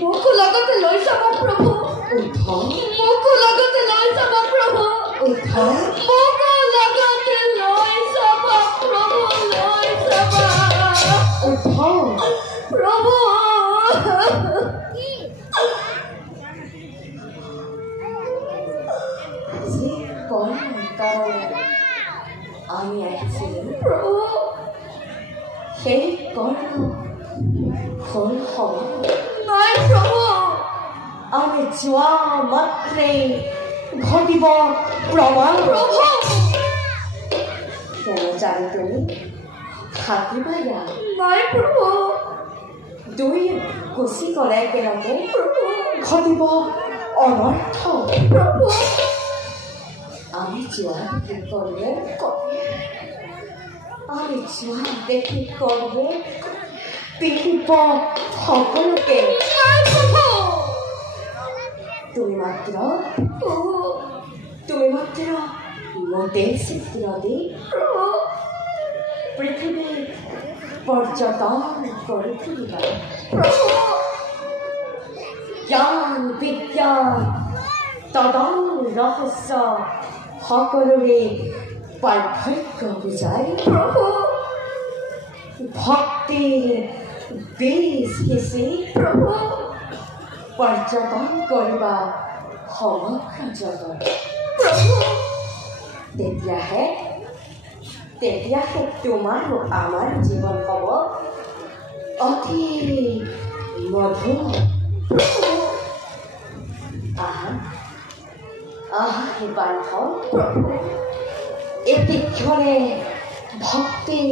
মোকো লগতে লৈ যাব প্ৰভু মোকো লগতে লৈ যাব প্ৰভু মোকো লগতে লৈ যাব প্ৰভু লৈ যাব প্ৰভু আমি আহিছিলো প্ৰভু সেই কৰ্ণ হ'ল নাই প্ৰভু আমি যোৱা মাত্ৰেই ঘটিব প্ৰমাণ প্ৰভু জানি তুমি থাকিবা ইয়াত নাই প্ৰভু দুই গুচি গ'লে একেলগে প্ৰভু ঘটিব অনৰ্থ প্ৰভু আমি যোৱা কৰিলে আমি যোৱা দেখি কৰিলে পিন্ধিব সকলোকে তুমি মাত্ৰ মোদে চিত্ৰ দি পৃথিৱী পৰ্যটন কৰি ফুৰিবা জ্ঞান বিজ্ঞান তদন ৰহস্য সকলোৰে পাৰ্থক্য বুজাই ভক্তিৰ বীজ সিঁচি পৰ্যটন কৰিবা সমগ্ৰ জগত তেতিয়াহে তোমাৰ আমাৰ জীৱন হ'ব অতি মধুৰ হে বান্ধৱ এতিক্ষণে ভক্তিৰ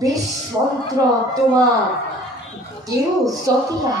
বিশ মন্ত্ৰ তোমাক দিওঁ জটিলা